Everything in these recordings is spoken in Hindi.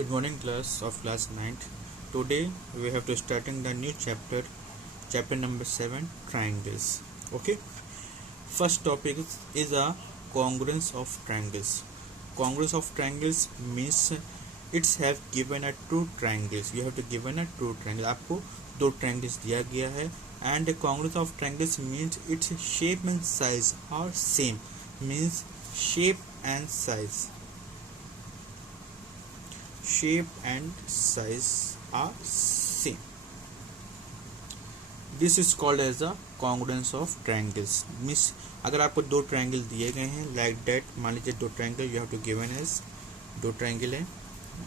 Good morning, class of class 9th. Today we have to starting the new chapter number 7, triangles. Okay. First topic is a congruence of triangles. Congruence of triangles means it's have given a two triangles. You have to given a two triangle. आपको दो triangles दिया गया है and the congruence of triangles means its shape and size are same. Means shape and size are same. This is called as a congruence of triangles. Means अगर आपको दो ट्रायंगल दिए गए हैं लाइक दैट, मान लीजिए दो triangle you have to given as, दो ट्रायंगल है,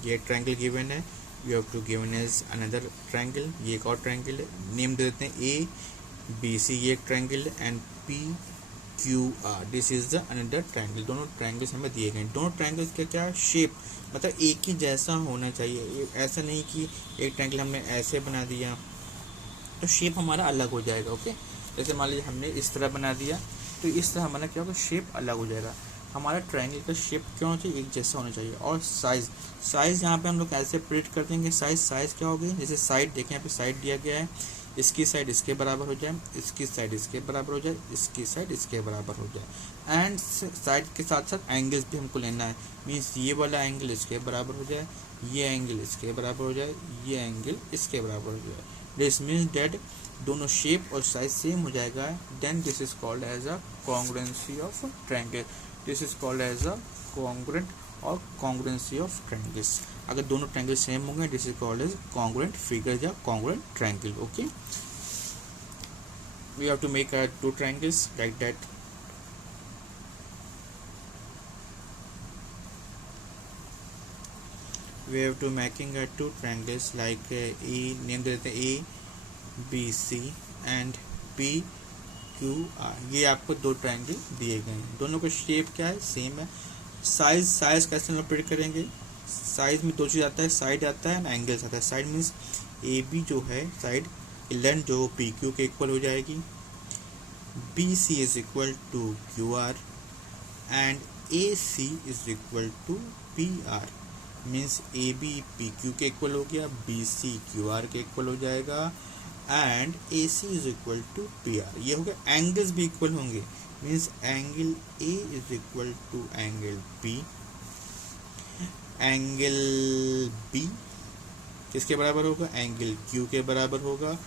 ये ट्रायंगल गिवन है, you have to given as another triangle, ये एक और ट्रायंगल है, नेम दे देते हैं ए बी सी, ये एक ट्रायंगल है, and P Q are, this is the another triangle. दोनों ट्रायंगल्स हमें दिए गए. दोनों ट्रायंगल्स का क्या शेप, मतलब एक ही जैसा होना चाहिए. ऐसा नहीं कि एक ट्रायंगल हमने ऐसे बना दिया तो शेप हमारा अलग हो जाएगा. ओके, जैसे मान लीजिए हमने इस तरह बना दिया तो इस तरह हमारा क्या होगा, शेप अलग हो जाएगा. हमारा ट्रायंगल का शेप क्या होना चाहिए, एक जैसा होना चाहिए. और साइज यहाँ पे हम लोग कैसे प्रिडिक्ट कर देंगे. साइज क्या होगी, जैसे साइड देखें, यहाँ पे साइड दिया गया है, इसकी साइड इसके बराबर हो जाए, इसकी साइड इसके बराबर हो जाए, इसकी साइड इसके बराबर हो जाए. एंड साइड के साथ साथ एंगल्स भी हमको लेना है. मीन्स ये वाला एंगल इसके बराबर हो जाए, ये एंगल इसके बराबर हो जाए, ये एंगल इसके बराबर हो जाए. दिस मीन्स डेट दोनों शेप और साइज सेम हो जाएगा. Then this is called as a congruency of triangle. This is called as a congruent और कॉन्ग्रुएंसी ऑफ ट्रायंगल्स. अगर दोनों ट्रायंगल सेम होंगे this is called as congruent figure या congruent triangle. Okay, we have to make two triangles like that. We have to making two triangles like E, name देते हैं A B C and P Q R. ये आपको दो ट्रायंगल दिए गए हैं. दोनों का शेप क्या है, सेम है. साइज कैसे हम प्रिडिक्ट करेंगे. साइज में दो चीज़ आता है, साइड आता है ना एंगल्स आता है. साइड मीन्स ए बी जो है साइड लेंथ जो पी क्यू के इक्वल हो जाएगी, B C is equal to Q R and A C is equal to P R. Means A B P Q के इक्वल हो गया, बी सी क्यू आर के इक्वल हो जाएगा and A C is equal to P R. ये हो गया. एंगल्स भी इक्वल होंगे. Means angle A is equal to angle B, angle B किसके बराबर होगा, एंगल क्यू के बराबर होगा,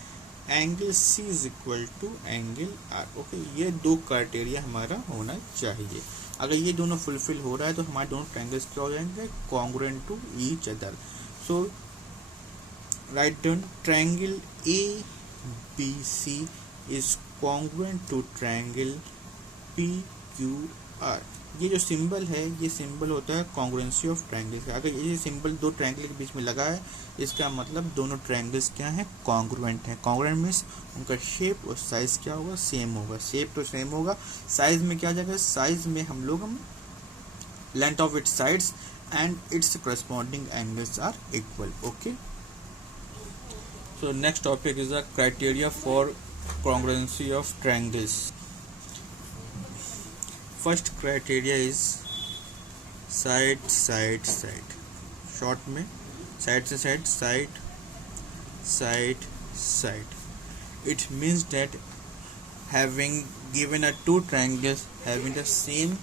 angle C is equal to angle R. Okay, ये दो क्राइटेरिया हमारा होना चाहिए. अगर ये दोनों फुलफिल हो रहा है तो हमारे दोनों ट्रायंगल्स क्या हो जाएंगे, congruent to each other. So write down triangle A B C is congruent to triangle P Q R. ये जो सिंबल है ये सिंबल होता है कॉन्ग्रुएंसी ऑफ ट्रायंगल. अगर ये सिंबल दो ट्रायंगल के बीच में लगा है इसका मतलब दोनों ट्रायंगल्स क्या हैं, कॉन्ग्रुएंट है. कॉन्ग्रुएंट मीन्स उनका शेप और साइज क्या होगा, सेम होगा. शेप तो सेम होगा, साइज में क्या जाएगा, साइज में हम लोग length of its sides and its corresponding angles are equal. Okay, so next topic is the criteria for congruency of triangles. First criteria is side side side. Short में साइड से side, side side side. It means that having given a two triangles having the same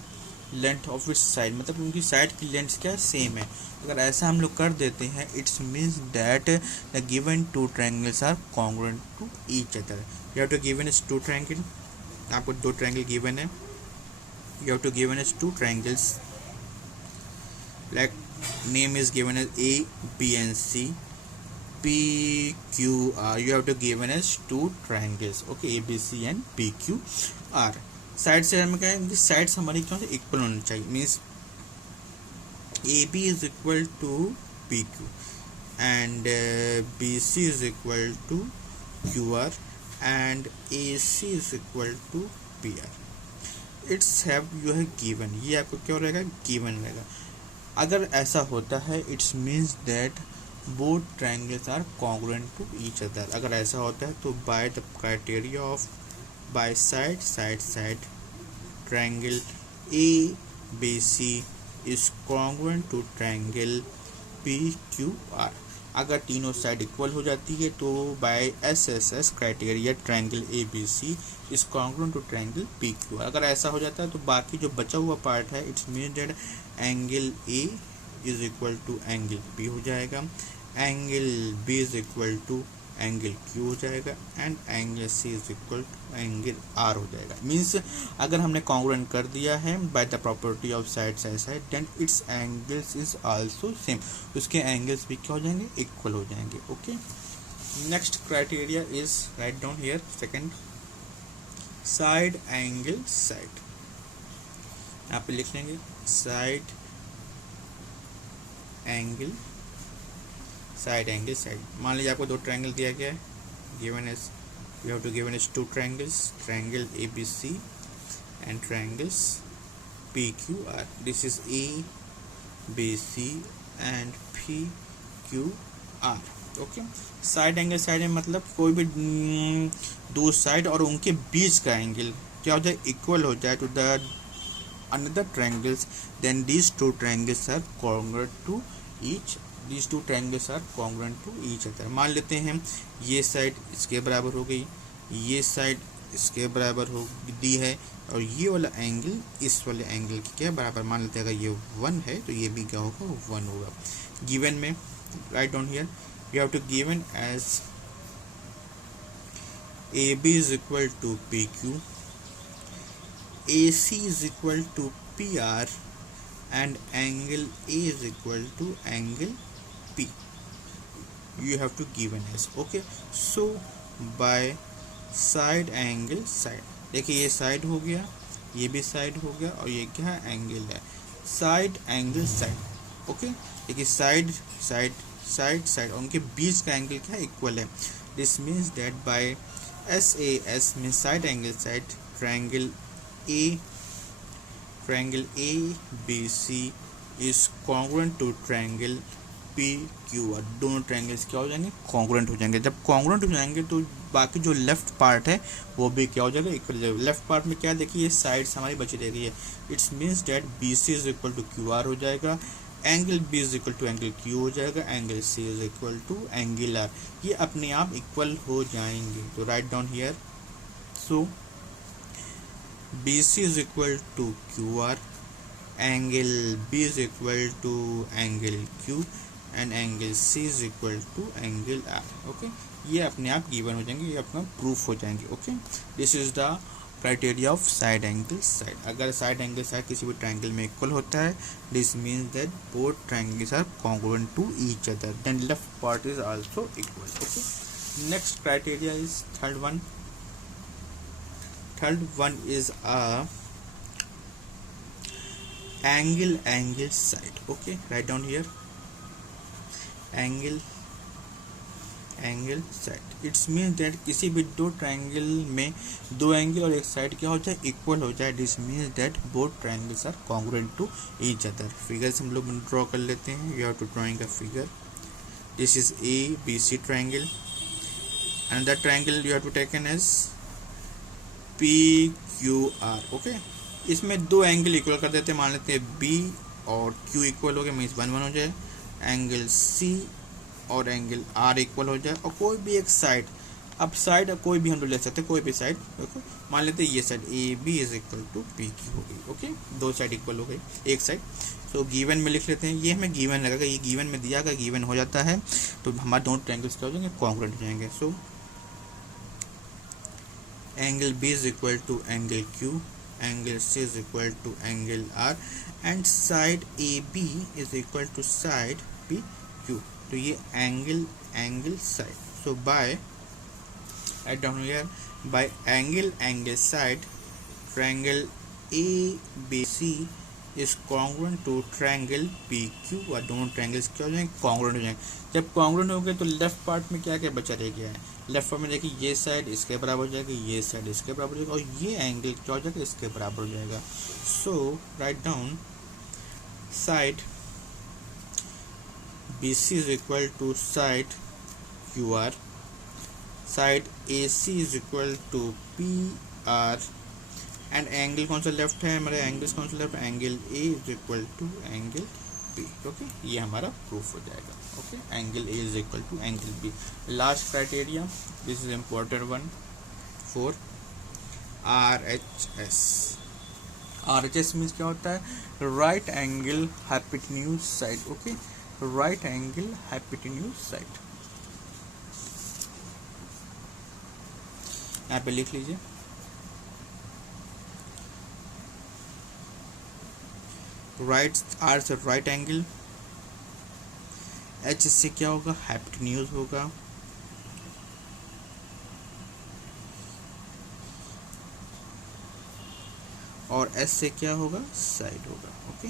length of its side, मतलब उनकी साइड की लेंथ क्या सेम है. अगर ऐसा हम लोग कर देते हैं it's means that the given two triangles are congruent to each other. You have to given is two triangle. आपको दो ट्रायंगल गिवन है, you have to given as two triangles like name is given as A B and C, P Q R. You have to given as two triangles. Okay, A B C and P Q R. Side से हमें क्या है, इनकी साइड्स हमारी क्या होती है, इक्वल होनी चाहिए. Means A B is equal to P Q and B C is equal to Q R and A C is equal to P R. It's have you है गिवन. ये आपको क्या रहेगा, गिवन रहेगा. अगर ऐसा होता है it's means that both triangles are congruent to each other. अगर ऐसा होता है तो by the criteria of by side side side triangle A B C is congruent to triangle P Q R. अगर तीनों साइड इक्वल हो जाती है तो by SSS criteria triangle A B C is congruent to triangle P Q R. अगर ऐसा हो जाता है तो बाकी जो बचा हुआ पार्ट है it's mean that angle A is equal to angle B हो जाएगा, angle B is equal to angle Q हो जाएगा and angle C is equal to angle R हो जाएगा। मीन्स अगर हमने कॉन्ग्रुएंट कर दिया है by the property of side side side then its angles is also same, उसके एंगल्स भी क्या हो जाएंगे, इक्वल हो जाएंगे। Okay, next criteria is write down here second side angle side. यहाँ पे लिख लेंगे side angle side angle side. मान लीजिए आपको दो ट्रायंगल दिया गया है, given as you have to given as two triangles, triangle ABC and triangles PQR। This is ABC and PQR। Okay, side angle side में मतलब कोई भी दो साइड और उनके बीच का एंगल क्या हो जाए, इक्वल हो जाए to the another triangles, then these two triangles are congruent to each these two triangles are congruent to each other। मान लेते हैं ये साइड इसके बराबर हो गई, ये साइड इसके बराबर हो दी है और ये वाला एंगल इस वाले एंगल के क्या बराबर, मान लेते हैं अगर ये 1 है तो ये भी क्या होगा, 1 होगा। गिवन में write down here you have to given as AB is equal to PQ, AC is equal to PR and angle A is equal to angle P। You have to given as okay। So by side angle side, देखिए ये साइड हो गया, ये भी साइड हो गया और ये क्या है, एंगल है, साइड एंगल साइड। ओके, देखिए साइड साइड साइड साइड उनके बीच का एंगल क्या है, इक्वल है। This means that bye SAS means side angle side triangle ABC is congruent to triangle PQR। दोनों ट्रायंगल्स क्या हो जाएंगे, कॉन्ग्रुएंट हो जाएंगे। जब कॉन्ग्रुएंट हो जाएंगे तो बाकी जो लेफ्ट पार्ट है वो भी क्या हो जाएगा, इक्वल हो जाएगा। लेफ्ट पार्ट में क्या देखिए, ये साइड्स हमारी बची रह गई है, it's means that BC is equal to QR हो जाएगा, angle B is equal to angle Q हो जाएगा, angle C is equal to angle R। ये अपने आप इक्वल हो जाएंगे। तो write down here, so BC is equal to QR, angle B is equal to angle Q and angle C is equal to angle R। Okay, ये अपने आप गिवन हो जाएंगे, ये अपना प्रूफ हो जाएंगे। Okay, this is the criteria of side angle side. अगर साइड एंगल साइड किसी भी ट्रायंगल में इक्वल होता है, this means that both triangles are congruent to each other, then left part is also equal. Okay, next criteria is third one is angle side। okay, write down here angle side। इट्स मीन्स दैट किसी भी दो ट्रायंगल में दो एंगल और एक साइड क्या हो जाए, इक्वल हो जाए। This means that both triangles are congruent to each other. Figures हम लोग ड्रॉ कर लेते हैं। You have to drawing a figure. This is ABC triangle, another triangle you have to taken as PQR। Okay, इसमें दो एंगल इक्वल कर देते हैं, मान लेते हैं B और Q इक्वल हो गया, मीन्स 1 1 हो जाए, एंगल C और एंगल R इक्वल हो जाए, और कोई भी एक साइड, अब साइड कोई भी हम लोग ले सकते हैं, कोई भी साइड। देखो मान लेते हैं ये side AB is equal to PQ हो गई। ओके, दो साइड इक्वल हो गई, एक साइड। तो गिवन में लिख लेते हैं, ये हमें गिवन लगेगा, ये गिवन में दिया गया, गिवन हो जाता है तो हमारे दोनों ट्रायंगल्स क्या हो जाएंगे, कॉन्ग्रुएंट हो जाएंगे। सो angle B is equal to angle Q, angle C is equal to angle R and side AB is equal to side PQ। तो ये angle side। so by write down here, by angle side triangle ABC is congruent to triangle PQ। और दोनों ट्रायंगल्स क्या हो जाएंगे, कॉन्ग्रुएंट हो जाएंगे। जब कॉन्ग्रुएंट हो गए तो लेफ्ट पार्ट में क्या क्या बचा रह गया है, लेफ्ट पार्ट में देखिए ये साइड इसके बराबर हो जाएगा, ये साइड इसके बराबर हो जाएगा और ये एंगल क्या हो जाएगा, इसके बराबर हो जाएगा। So write down side BC is equal to side QR, side AC is equal to PR and angle कौन सा लेफ्ट है, हमारे एंगल्स कौन सा left, angle A is equal to angle B. Okay, ये हमारा प्रूफ हो जाएगा। Okay, angle A is equal to angle B. Last criteria, this is important one for RHS। RHS मीन्स क्या होता है? Right angle hypotenuse side. Okay, right angle hypotenuse side, यहाँ पे लिख लीजिए। राइट, आर से राइट एंगल, एच से क्या होगा? हाइपोटेन्यूज होगा, और एस से क्या होगा? साइड होगा। Okay,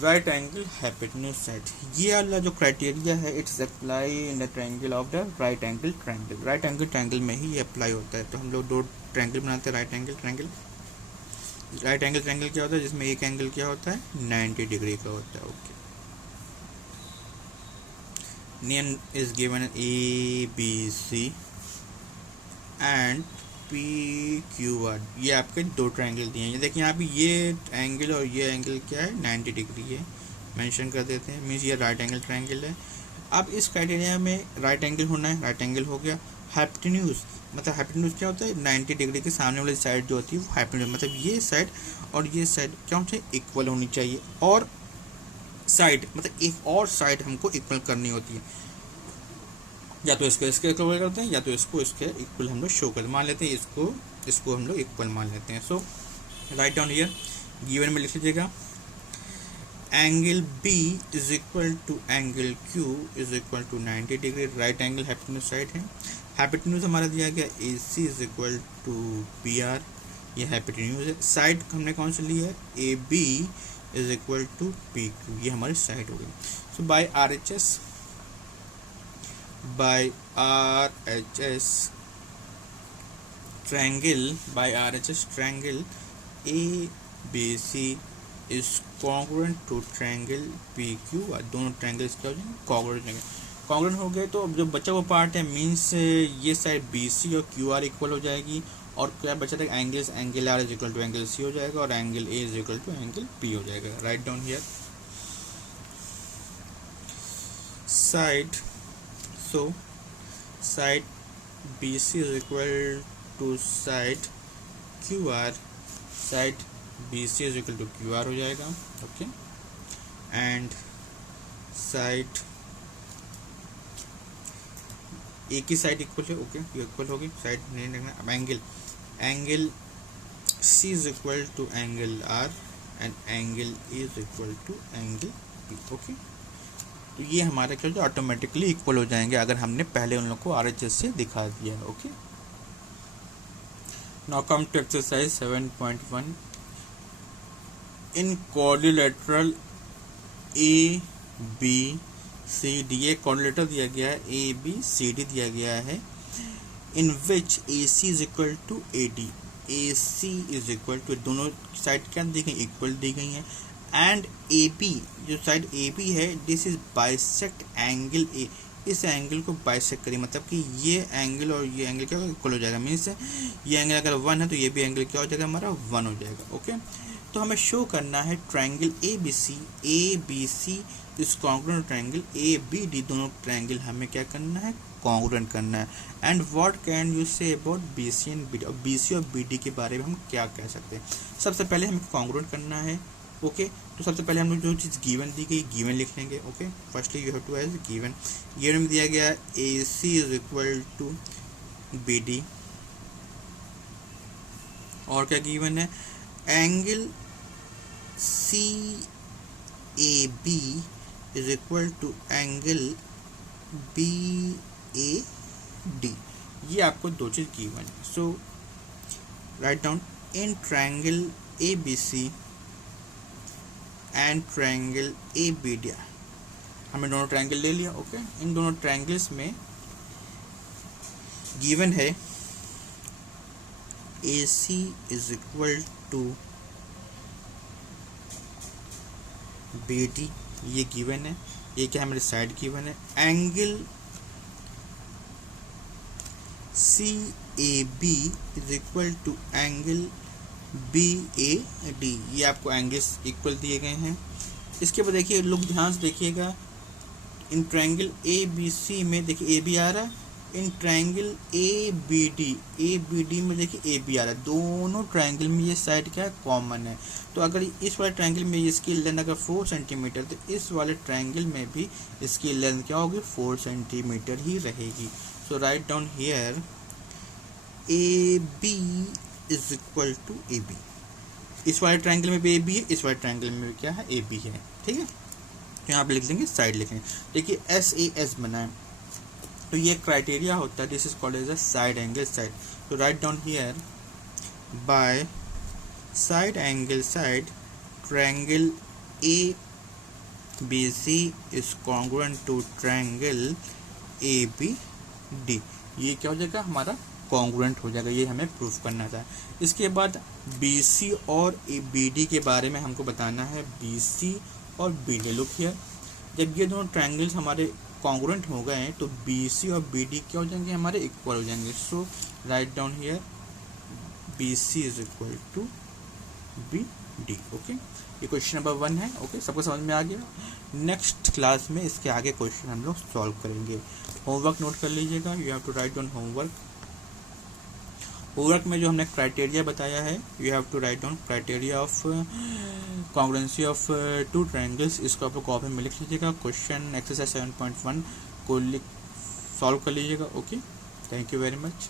right angle hypotenuse side, ये वाला जो क्राइटेरिया है it's apply in the triangle of the right angle triangle. Right angle triangle में ही ये अप्लाई होता है। तो हम लोग दो ट्रायंगल बनाते हैं, right angle triangle. Right angle triangle क्या होता है? जिसमें एक एंगल क्या होता है? 90 डिग्री का होता है। Okay, name is given ABC and PQR। ये आपके दो ट्रायंगल दिए हैं। ये देखिए यहाँ पे ये एंगल और ये एंगल क्या है? 90 डिग्री है, मेंशन कर देते हैं, मीन्स ये राइट एंगल ट्रायंगल है। अब इस क्राइटेरिया में राइट एंगल होना है, राइट एंगल हो गया। हाइपोटेन्यूज, मतलब हाइपोटेन्यूज क्या होता है? 90 डिग्री के सामने वाली साइड जो होती है वो हाइपोटेन्यूज, मतलब ये साइड और ये साइड क्या होनी चाहिए? इक्वल होनी चाहिए। और साइड मतलब एक और साइड हमको इक्वल करनी होती है, या तो इसको इसके इक्वल करते हैं या तो इसको इसके इक्वल हम लोग शो कर मान लेते हैं, इसको हम लोग इक्वल मान लेते हैं। So write down here, given में लिख लीजिएगा angle B is equal to angle Q is equal to 90 degree. Right angle hypotenuse side है। हाइपोटेन्यूज हमारा दिया गया AC is equal to BR, ये हाइपोटेन्यूज है। साइड हमने कौन सी ली है? AB is equal to PQ, ये हमारी साइड हो गई। So by RHS triangle ABC is congruent to triangle PQR। दोनों ट्रायंगल्स क्या हो जाएंगे? कॉन्ग्रुएंट हो गए। तो अब जो बचा वो पार्ट है, मीन्स ये साइड BC और QR इक्वल हो जाएगी, और क्या बचा था? Angle R is equal to angle C हो जाएगा, और angle A is equal to angle P हो जाएगा। Write down here side, so side BC is equal to side QR, side BC is equal to QR हो जाएगा। ओके, एंड साइड एक ही साइड इक्वल है। ओके, ये इक्वल होगी, साइड नहीं देखना। अब angle C is equal to angle R and angle A is equal to angle P। Okay, तो ये हमारा क्या हो ऑटोमेटिकली इक्वल हो जाएंगे अगर हमने पहले उन लोग को RHS से दिखा दिया है। Okay, now come to exercise 7.1। In quadrilateral ABCD, ये क्वाड्रिलेटर दिया गया है, ABCD दिया गया है, in which AC is equal to AD। AC is equal to, दोनों साइड क्या दी गई? इक्वल दी गई है। एंड AB, जो साइड AB है, this is bisect angle A, इस एंगल को बाइसेक्ट करिए, मतलब कि ये एंगल और ये एंगल क्या इक्वल हो जाएगा। मीन्स ये एंगल अगर 1 है तो ये भी एंगल क्या हो जाएगा? हमारा 1 हो जाएगा। ओके, तो हमें शो करना है ट्रायंगल ABC इस कॉन्ग्रुएंट ट्रायंगल ABD, दोनों ट्रायंगल हमें क्या करना है? कॉन्ग्रुएंट करना है। And what can you say about BC and BD, और BC और BD के बारे में हम क्या कह सकते हैं? सबसे पहले हमें कॉन्ग्रुएंट करना है। ओके, तो सबसे पहले हम लोग जो चीज़ गिवन दी गई, गिवन लिख लेंगे। Okay, firstly you have to as given में दिया गया AC is equal to BD, और क्या गिवन है? Angle CAB is equal to angle BAD, ये आपको दो चीज़ गिवन है। So write down in triangle ABC and triangle ABD, हमने दोनों ट्रायंगल ले लिया। ओके, इन दोनों ट्रायंगल्स में गिवन है AC is equal to BD, ये गिवन है। ये क्या हमारे साइड गिवन है। Angle CAB is equal to angle BAD, ये आपको एंगल्स इक्वल दिए गए हैं। इसके बाद देखिए लोग ध्यान से देखिएगा, इन ट्रायंगल ए बी सी में देखिए ए बी आ रहा है, in triangle A B D में देखिए ए बी आ रहा है, दोनों ट्रायंगल में ये साइड क्या है, कॉमन है। तो अगर इस वाले ट्रायंगल में इसकी लेंथ अगर 4 सेंटीमीटर, तो इस वाले ट्रायंगल में भी इसकी लेंथ क्या होगी, 4 सेंटीमीटर ही रहेगी। So write down here A B is equal to A B, इस वाले ट्रायंगल में भी ए बी है, इस वाले ट्रायंगल में भी क्या है, ए बी है, ठीक है। तो यहाँ पे लिख देंगे, साइड लिखेंगे। देखिए एस ए एस बना है, तो ये क्राइटेरिया होता है, this is called as a side angle side. तो write down here by side angle side triangle A B C is congruent to triangle A B D, ये क्या हो जाएगा, हमारा कॉन्ग्रुएंट हो जाएगा, ये हमें प्रूफ करना था। इसके बाद बी सी और बी डी के बारे में हमको बताना है, बी सी और बी डी। लुक हियर, जब ये दोनों ट्रायंगल्स हमारे कॉन्ग्रुएंट हो गए हैं तो बी सी और बी डी क्या हो जाएंगे, हमारे इक्वल हो जाएंगे। So write down here B C is equal to B D. Okay, ये क्वेश्चन नंबर 1 है। ओके, सबको समझ में आ गया। नेक्स्ट क्लास में इसके आगे क्वेश्चन हम लोग सॉल्व करेंगे। होमवर्क नोट कर लीजिएगा, you have to write down homework. Homework में जो हमने क्राइटेरिया बताया है, you have to write down criteria of congruency of two triangles, इसको आप कॉपी में लिख लीजिएगा। क्वेश्चन एक्सरसाइज 7.1 को सॉल्व कर लीजिएगा। Okay, thank you very much.